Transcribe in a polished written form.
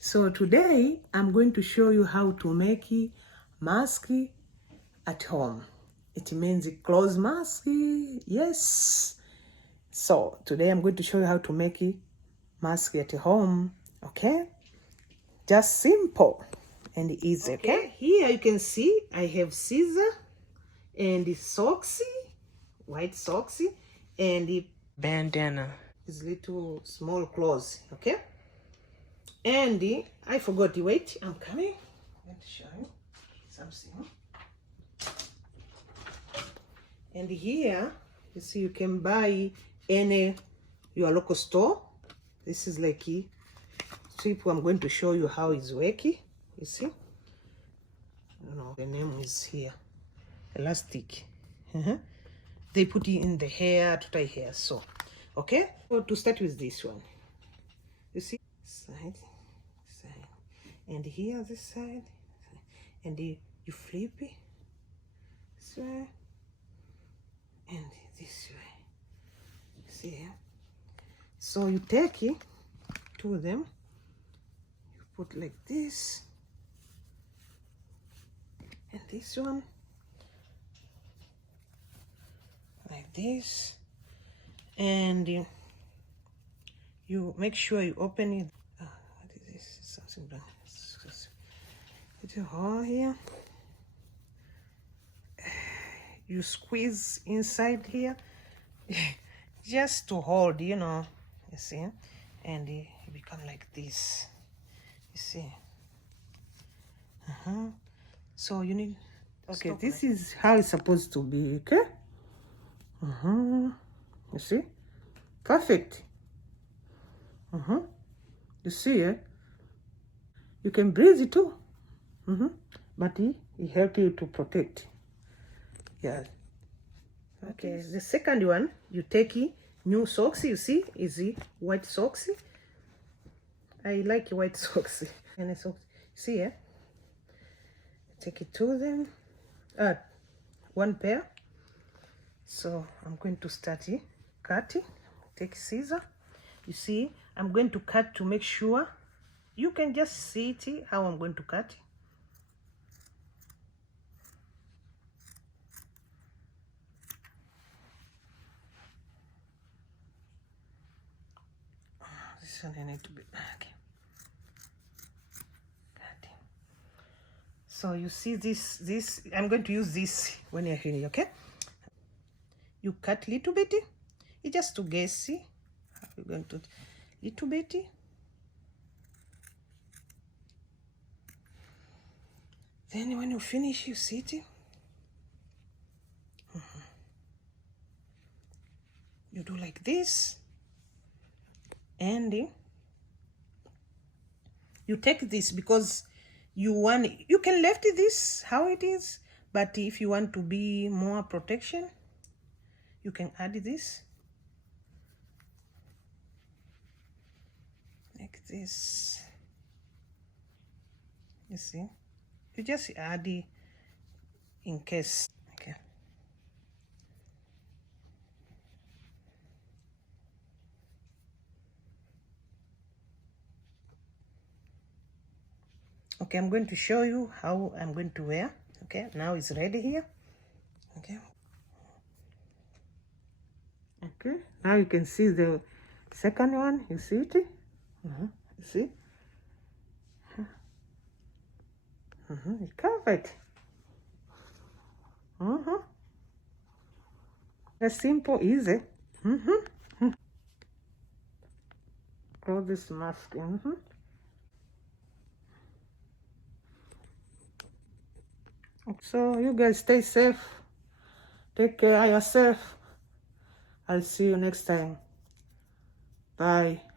So today I'm going to show you how to make mask at home. It means clothes mask, yes. So today I'm going to show you how to make mask at home, okay? Just simple and easy, okay? Here you can see I have scissor and socks, white socks, and bandana. These little small clothes, okay? And I forgot, wait, I'm coming. I'm going to show you something. And here, you see, you can buy any your local store. This is like a strip. I'm going to show you how it's working. You see? I don't know, the name is here. Elastic. They put it in the hair to tie hair. So, okay? So to start with this one. You see? Side. And here this side, and you flip it this way and this way. See? So you take it, two of them, you put like this, and this one like this, and you make sure you open it. What is this? Something done. Put a hole here. You squeeze inside here just to hold, you know, you see, and it become like this, you see. So you need, okay, this is how it's supposed to be, okay? You see, perfect. You see, you can breathe it too, but it help you to protect. Yeah. Okay, the second one, you take new socks, you see, is white socks. I like white socks. And socks, see, take it to them, one pair. So I'm going to start cutting. Take scissor. You see, I'm going to cut to make sure you can just see it how I'm going to cut. This one I need to be okay. Cutting. So you see this I'm going to use this when you're here, okay? You cut little bit. It's just to guess how you're going to little bit. Then when you finish, you see it. You do like this, and you take this because you can left this how it is, but if you want to be more protection, you can add this like this. You see, you just add it in case. Okay. Okay, I'm going to show you how I'm going to wear. Okay, now it's ready here. Okay. Okay, now you can see the second one. You see it? You see? It's covered. That's simple, easy. Close this mask. So you guys stay safe. Take care of yourself. I'll see you next time. Bye.